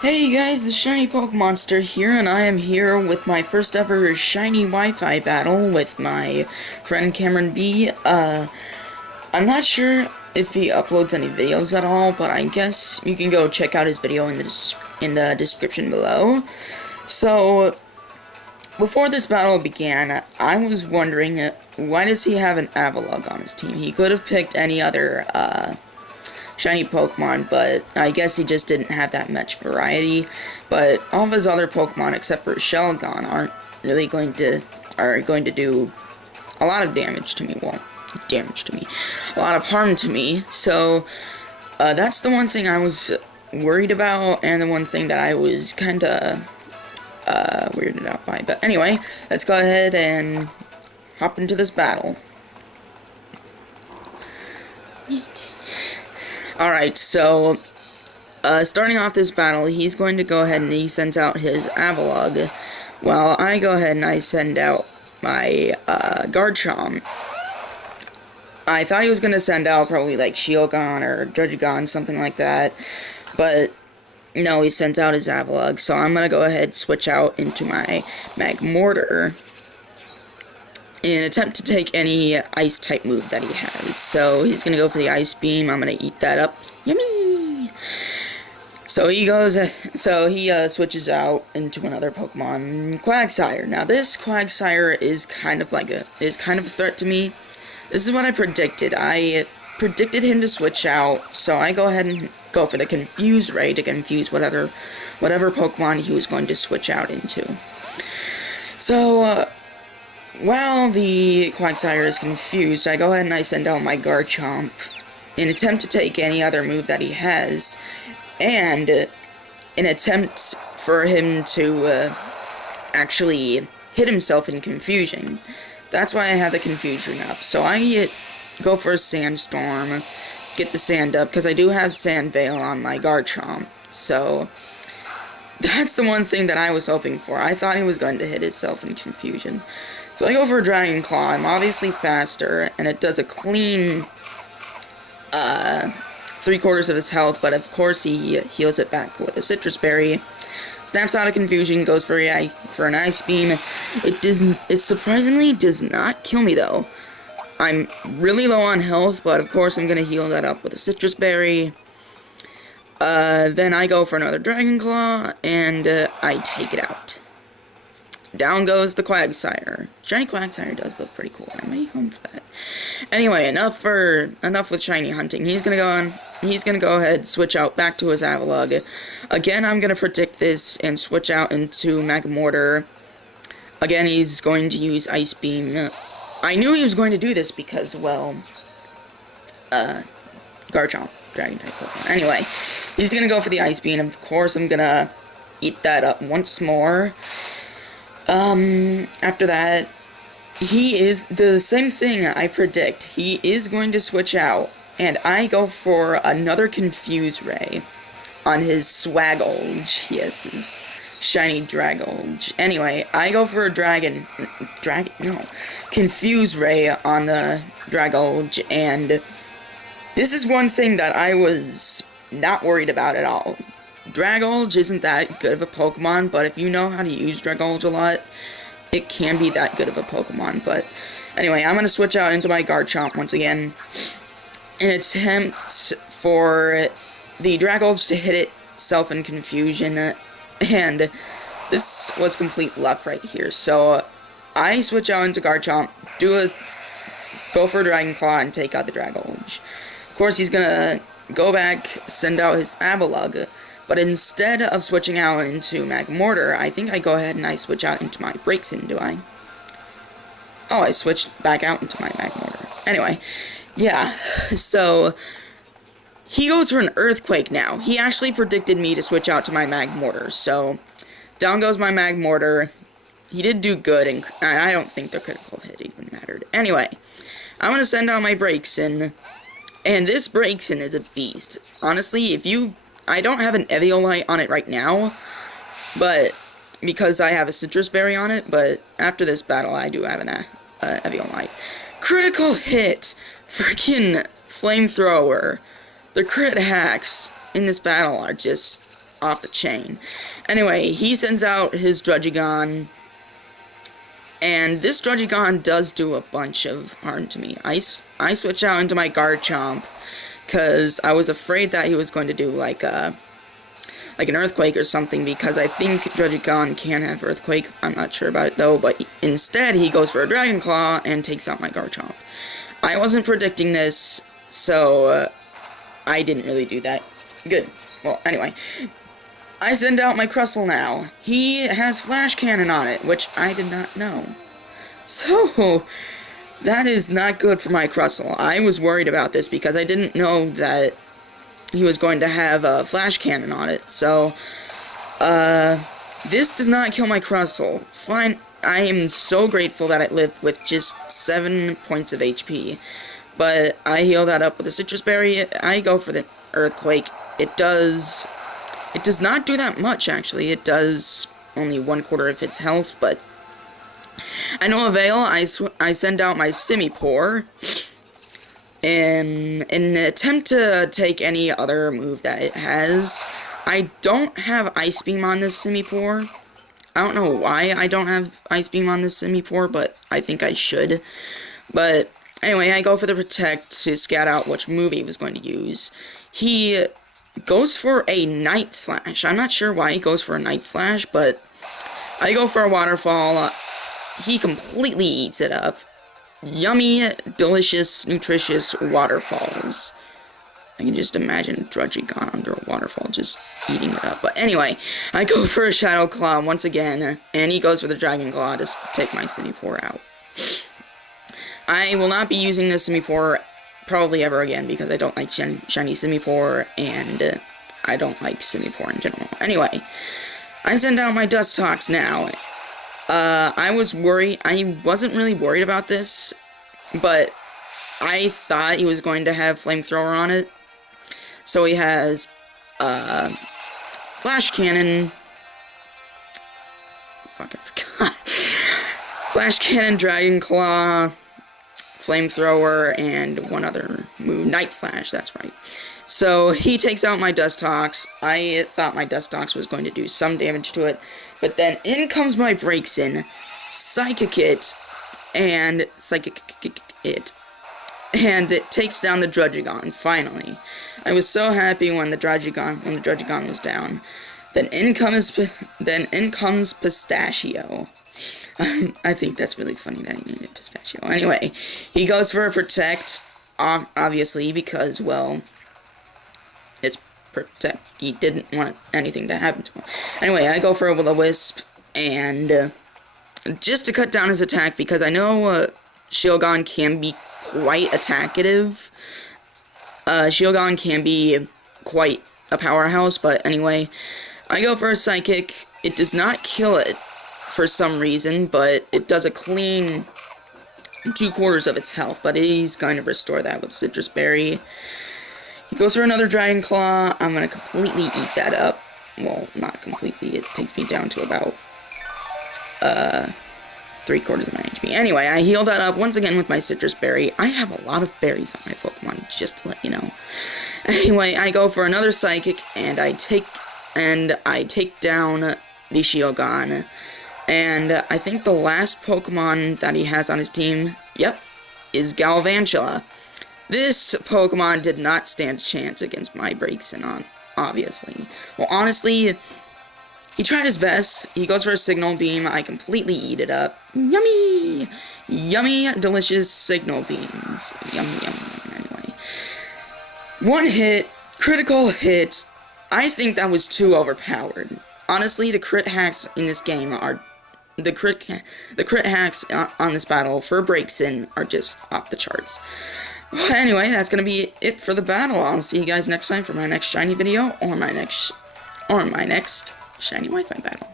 Hey guys, the Shiny Pokemonster here, and I am here with my first ever Shiny Wi-Fi battle with my friend Cameron B. I'm not sure if he uploads any videos at all, but I guess you can go check out his video in the description below. So, before this battle began, I was wondering, why does he have an Avalugg on his team? He could have picked any other, shiny Pokemon, but I guess he just didn't have that much variety. But all of his other Pokemon, except for Shelgon, are going to do a lot of damage to me. Well, a lot of harm to me. So that's the one thing I was worried about, and the one thing that I was kind of weirded out by. But anyway, let's go ahead and hop into this battle. Alright, so, starting off this battle, he's going to go ahead and he sends out his Avalugg, while I go ahead and I send out my, Garchomp. I thought he was going to send out probably, like, Shieldon or Judgegon, something like that, but no, he sent out his Avalugg, so I'm going to go ahead and switch out into my Magmortar in an attempt to take any Ice-type move that he has. So he's gonna go for the Ice Beam. I'm gonna eat that up. Yummy! So he switches out into another Pokemon, Quagsire. Now this Quagsire is kind of a threat to me. This is what I predicted. I predicted him to switch out, so I go ahead and go for the Confuse Ray to confuse whatever Pokemon he was going to switch out into. So, while the Quagsire is confused, I go ahead and I send out my Garchomp in an attempt to take any other move that he has, and in an attempt for him to actually hit himself in confusion. That's why I have the confusion up. So I go for a Sandstorm, get the sand up, because I do have Sand Veil on my Garchomp. So that's the one thing that I was hoping for. I thought he was going to hit himself in confusion. So I go for a Dragon Claw. I'm obviously faster, and it does a clean 3/4 of his health, but of course he heals it back with a Citrus Berry. Snaps out of confusion, goes for an Ice Beam. It surprisingly does not kill me though. I'm really low on health, but of course I'm gonna heal that up with a Citrus Berry. Then I go for another Dragon Claw, and I take it out. Down goes the Quagsire. Shiny Quagsire does look pretty cool. I may home for that. Anyway, enough with shiny hunting. He's gonna go ahead and switch out back to his Avalugg. Again, I'm gonna predict this and switch out into Magmortar. Again, he's going to use Ice Beam. I knew he was going to do this because, well, Garchomp, Dragon-type Pokemon. Anyway, he's gonna go for the Ice Beam. Of course, I'm gonna eat that up once more. After that, he is the same thing I predict. He is going to switch out, and I go for another Confuse Ray on his Swagolge. Yes, his shiny Dragolge. Anyway, I go for a Confuse Ray on the Dragolge, and this is one thing that I was not worried about at all. Dragolge isn't that good of a Pokemon, but if you know how to use Dragolge a lot, it can be that good of a Pokemon. But anyway, I'm going to switch out into my Garchomp once again in an attempt for the Dragolge to hit itself in confusion, and this was complete luck right here. So I switch out into Garchomp, go for a Dragon Claw, and take out the Dragolge. Of course, he's going to go back, send out his Avalugg. But instead of switching out into Magmortar, I think I go ahead and I switch out into my Braixen, do I? Oh, I switched back out into my Magmortar. Anyway, yeah, so he goes for an Earthquake now. He actually predicted me to switch out to my Magmortar, so down goes my Magmortar. He did do good, and I don't think the critical hit even mattered. Anyway, I'm going to send out my Braixen, and this Braixen is a beast. Honestly, I don't have an Eviolite on it right now, but because I have a Citrus Berry on it, but after this battle I do have an Eviolite. Critical hit! Freaking Flamethrower! The crit hacks in this battle are just off the chain. Anyway, he sends out his Druddigon, and this Druddigon does do a bunch of harm to me. I switch out into my Garchomp, because I was afraid that he was going to do like an Earthquake or something, because I think Druddigon can have Earthquake. I'm not sure about it though, but instead he goes for a Dragon Claw and takes out my Garchomp. I wasn't predicting this, so I didn't really do that. Good. Well, anyway, I send out my Crustle now. He has Flash Cannon on it, which I did not know. So, that is not good for my Crustle. I was worried about this because I didn't know that he was going to have a Flash Cannon on it. So, this does not kill my Crustle. Fine. I am so grateful that it lived with just 7 points of HP. But I heal that up with a Citrus Berry. I go for the Earthquake. It does not do that much, actually. It does only 1/4 of its health, but I no avail. I send out my Simipour in an attempt to take any other move that it has. I don't have Ice Beam on this Simipour. I don't know why I don't have Ice Beam on this Simipour, but I think I should. But anyway, I go for the Protect to scout out which move he was going to use. He goes for a Night Slash. I'm not sure why he goes for a Night Slash, but I go for a Waterfall. He completely eats it up. Yummy, delicious, nutritious waterfalls. I can just imagine Druddigon under a waterfall just eating it up. But anyway, I go for a Shadow Claw once again, and he goes for the Dragon Claw to take my Simipour out. I will not be using this Simipour probably ever again, because I don't like shiny Simipour, and I don't like Simipour in general. Anyway, I send out my Dustox now. I was worried. I wasn't really worried about this, but I thought he was going to have Flamethrower on it. So he has Flash Cannon. Fuck, I forgot. Flash Cannon, Dragon Claw, Flamethrower, and one other move, Night Slash, that's right. So he takes out my Dustox. I thought my Dustox was going to do some damage to it, but then in comes my Braixen, Psychic It, and it takes down the Druddigon, finally. I was so happy when the Druddigon was down. Then in comes Pistachio. I think that's really funny that he named it Pistachio. Anyway, he goes for a Protect, obviously, because, well, it's Protect. He didn't want anything to happen to him. Anyway, I go for a Will-O-Wisp, and just to cut down his attack, because I know Shieldon can be quite attackative. Shieldon can be quite a powerhouse, but anyway, I go for a Psychic. It does not kill it for some reason, but it does a clean 2/4 of its health, but he's going to restore that with Citrus Berry. He goes for another Dragon Claw. I'm going to completely eat that up. Well, not completely. It takes me down to about 3/4 of my HP. Anyway, I heal that up once again with my Citrus Berry. I have a lot of berries on my Pokemon, just to let you know. Anyway, I go for another Psychic, and I take down the Shieldon. And I think the last Pokemon that he has on his team, yep, is Galvantula. This Pokemon did not stand a chance against my Braixen, obviously. Well, honestly, he tried his best. He goes for a Signal Beam. I completely eat it up. Yummy! Yummy, delicious Signal Beams. Yum, yum, yum. Anyway. One hit, critical hit. I think that was too overpowered. Honestly, the crit hacks in this game are... The crit hacks on this battle for Braixen are just off the charts. Well, anyway, that's gonna be it for the battle. I'll see you guys next time for my next shiny video or my next shiny Wi-Fi battle.